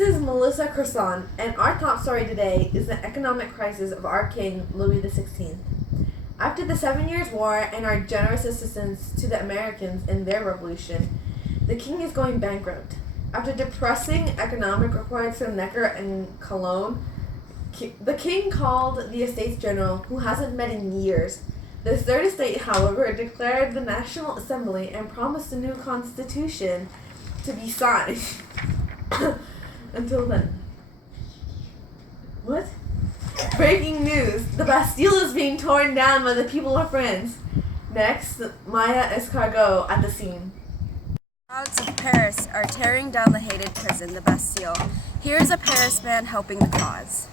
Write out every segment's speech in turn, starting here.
This is Melissa Croissant, and our top story today is the economic crisis of our king, Louis XVI. After the 7 Years' War and our generous assistance to the Americans in their revolution, the king is going bankrupt. After depressing economic reports from Necker and Cologne, the king called the Estates General, who hasn't met in years. The Third Estate, however, declared the National Assembly and promised a new constitution to be signed. Until then. What? Breaking news. The Bastille is being torn down by the people of France. Next, Miyah Saeyang at the scene. Crowds of Paris are tearing down the hated prison, the Bastille. Here's a Paris man helping the cause.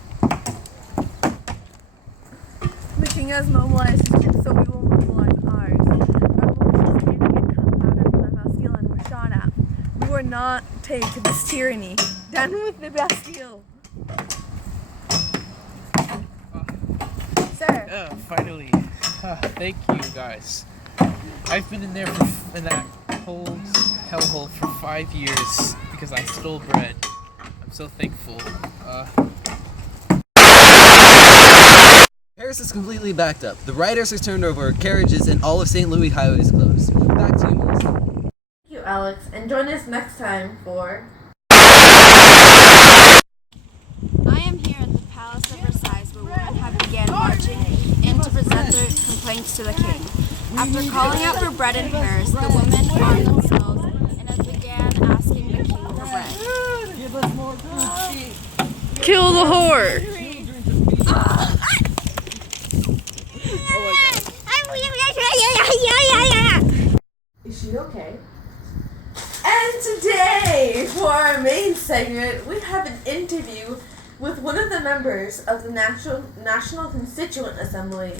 The king has mobilized his troops, so we will mobilize ours. Our militias came to get gunpowder from the Bastille and were shot at. We will not take this tyranny. Down with the Bastille. Sir. Finally. Thank you, guys. I've been in that cold hellhole for 5 years because I stole bread. I'm so thankful. Paris is completely backed up. The rioters are turned over, carriages, and all of St. Louis Highway is closed. Back to you, Melissa. Thank you, Alex, and join us next time for... I am here at the Palace of Versailles where women have began marching in to present their complaints to the king. After calling out for bread in Paris, the women armed themselves and have began asking the king for bread. Kill the whore! Is she okay? And today, for our main segment, we have an interview with one of the members of the National Constituent Assembly,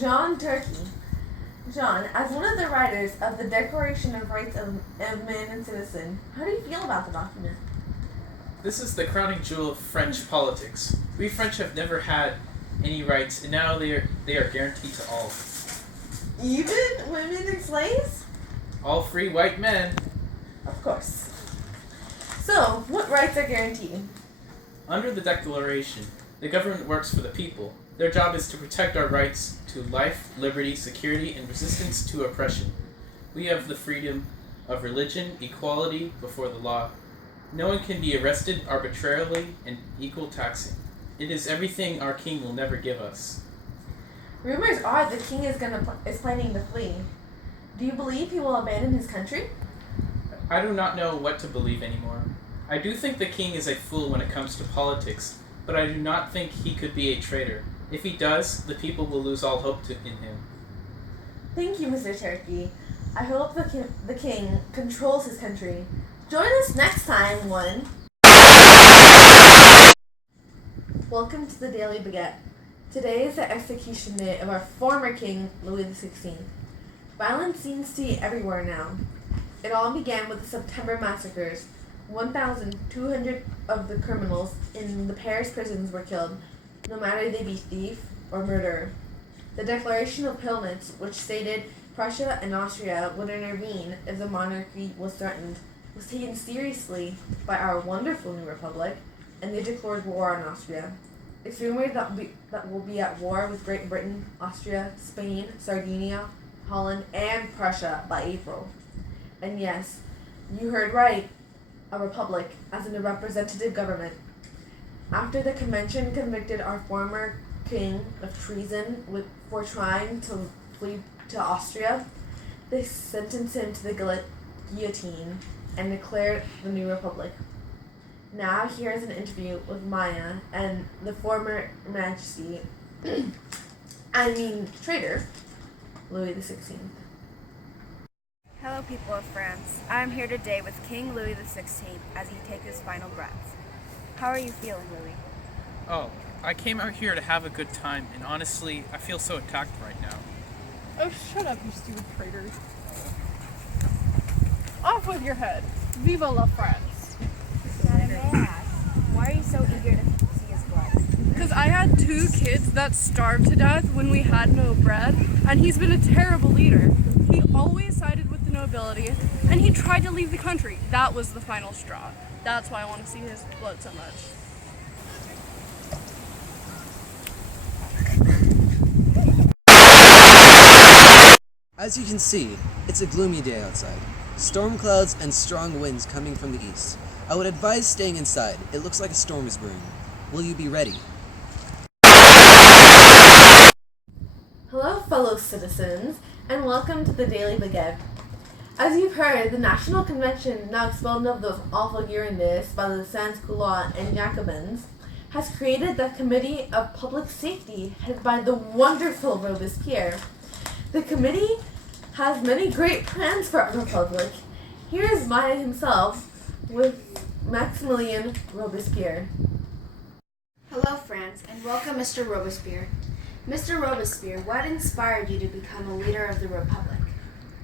Jean Turkey. Jean, as one of the writers of the Declaration of Rights of Man and Citizen, how do you feel about the document? This is the crowning jewel of French politics. We French have never had any rights, and now they are guaranteed to all. Even women and slaves? All free white men. Of course. So, what rights are guaranteed? Under the Declaration, the government works for the people. Their job is to protect our rights to life, liberty, security, and resistance to oppression. We have the freedom of religion, equality before the law. No one can be arrested arbitrarily, and equal taxing. It is everything our king will never give us. Rumors are the king is planning to flee. Do you believe he will abandon his country? I do not know what to believe anymore. I do think the king is a fool when it comes to politics, but I do not think he could be a traitor. If he does, the people will lose all hope in him. Thank you, Mr. Turkey. I hope the king controls his country. Join us next time when... Welcome to the Daily Baguette. Today is the execution day of our former king, Louis XVI. Violence seems to be everywhere now. It all began with the September massacres. 1,200 of the criminals in the Paris prisons were killed, no matter they be thief or murderer. The Declaration of Pillnitz, which stated Prussia and Austria would intervene if the monarchy was threatened, was taken seriously by our wonderful new republic, and they declared war on Austria. It's rumored that we'll be at war with Great Britain, Austria, Spain, Sardinia, Holland, and Prussia by April. And yes, you heard right, a republic, as in a representative government. After the convention convicted our former king of treason for trying to flee to Austria, they sentenced him to the guillotine and declared the new republic. Now here is an interview with Miyah and the former Majesty, traitor, Louis XVI. Hello, people of France. I am here today with King Louis XVI as he takes his final breaths. How are you feeling, Louis? Oh, I came out here to have a good time, and honestly, I feel so attacked right now. Oh, shut up, you stupid traitor. Off with your head. Viva la France. Madam, may I ask, why are you so eager to see his blood? Because I had 2 kids that starved to death when we had no bread, and he's been a terrible leader. He always sided with the nobility, and he tried to leave the country. That was the final straw. That's why I want to see his blood so much. As you can see, it's a gloomy day outside. Storm clouds and strong winds coming from the east. I would advise staying inside. It looks like a storm is brewing. Will you be ready? Hello, fellow citizens, and welcome to the Daily Baguette. As you've heard, the National Convention, now expelled of those awful Girondists by the Sans-Culottes and Jacobins, has created the Committee of Public Safety, headed by the wonderful Robespierre. The committee has many great plans for our republic. Here is Miyah himself with Maximilien Robespierre. Hello, friends, and welcome, Mr. Robespierre. Mr. Robespierre, what inspired you to become a leader of the Republic?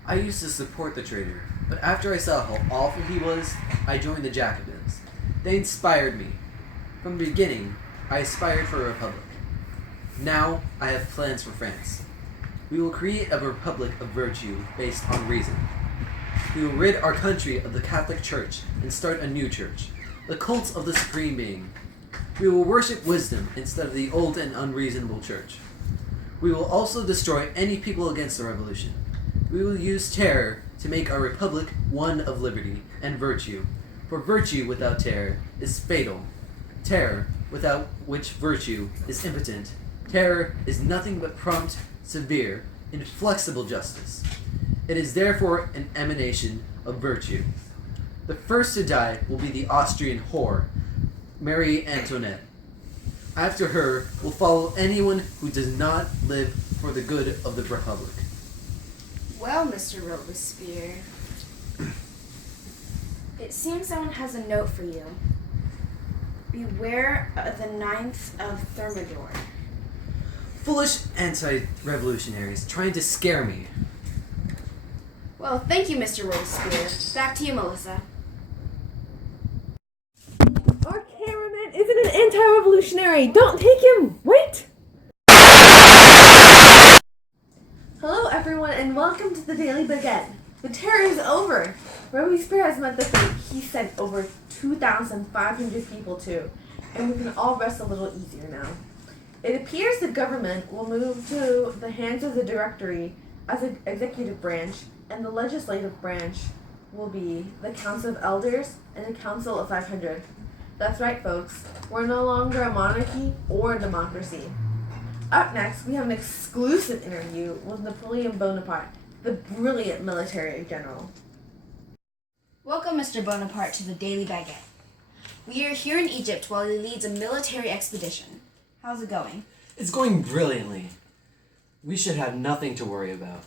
I used to support the traitor, but after I saw how awful he was, I joined the Jacobins. They inspired me. From the beginning, I aspired for a republic. Now, I have plans for France. We will create a republic of virtue based on reason. We will rid our country of the Catholic Church and start a new church, the cult of the Supreme Being. We will worship wisdom instead of the old and unreasonable church. We will also destroy any people against the revolution. We will use terror to make our republic one of liberty and virtue, for virtue without terror is fatal. Terror, without which virtue is impotent. Terror is nothing but prompt, severe, inflexible justice. It is therefore an emanation of virtue. The first to die will be the Austrian whore, Marie Antoinette. After her will follow anyone who does not live for the good of the Republic. Well, Mr. Robespierre, it seems someone has a note for you. Beware of the 9th of Thermidor. Foolish anti-revolutionaries trying to scare me. Well, thank you, Mr. Robespierre. Back to you, Melissa. Our cameraman isn't an anti-revolutionary! Don't take him! Wait! Hello everyone and welcome to the Daily Baguette. The terror is over! Robespierre has met the fate he sent over 2,500 people to, and we can all rest a little easier now. It appears the government will move to the hands of the Directory as an executive branch, and the legislative branch will be the Council of Elders and the Council of 500. That's right, folks. We're no longer a monarchy or a democracy. Up next, we have an exclusive interview with Napoleon Bonaparte, the brilliant military general. Welcome, Mr. Bonaparte, to the Daily Baguette. We are here in Egypt while he leads a military expedition. How's it going? It's going brilliantly. We should have nothing to worry about.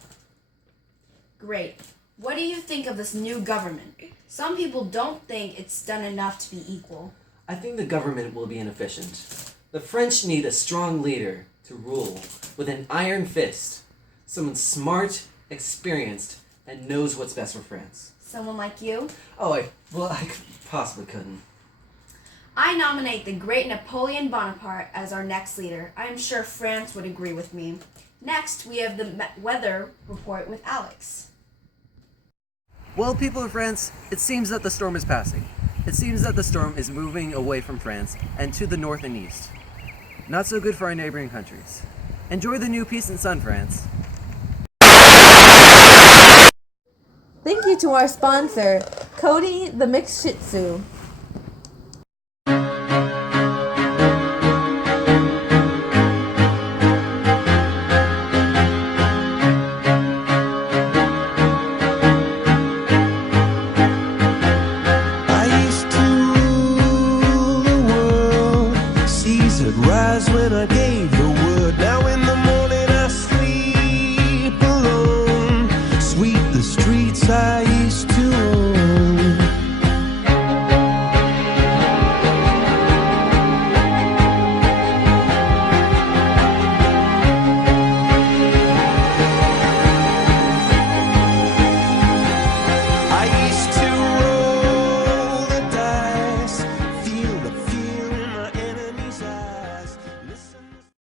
Great. What do you think of this new government? Some people don't think it's done enough to be equal. I think the government will be inefficient. The French need a strong leader to rule with an iron fist. Someone smart, experienced, and knows what's best for France. Someone like you? I possibly couldn't. I nominate the great Napoleon Bonaparte as our next leader. I am sure France would agree with me. Next, we have the weather report with Alex. Well, people of France, it seems that the storm is passing. It seems that the storm is moving away from France and to the north and east. Not so good for our neighboring countries. Enjoy the new peace and sun, France. Thank you to our sponsor, Cody the Mixed Shih Tzu.